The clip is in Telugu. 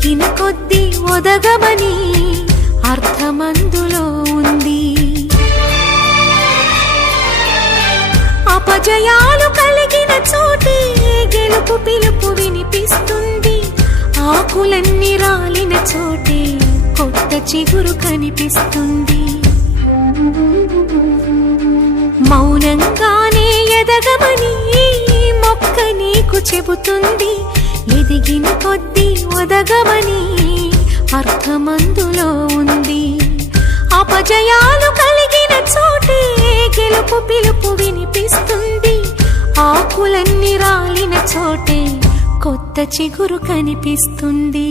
ఎదిగిన కొద్దీ ఒదగమని అర్థమందులో ఉంది. అపజయాలు కలిగిన చోటే గెలుపు పిలుపు వినిపిస్తుంది. ఆకులన్నీ రాలిన చోటే కొత్త చిగురు కనిపిస్తుంది. మౌనంగానే ఎదగమని మొక్క నీకు చెబుతుంది. ఎదిగిన కొద్దీ ఒదగమని అర్థమందులో ఉంది. అపజయాలు కలిగిన చోటే గెలుపు పిలుపు వినిపిస్తుంది. ఆకులన్నీ రాలిన చోటే కొత్త చిగురు కనిపిస్తుంది.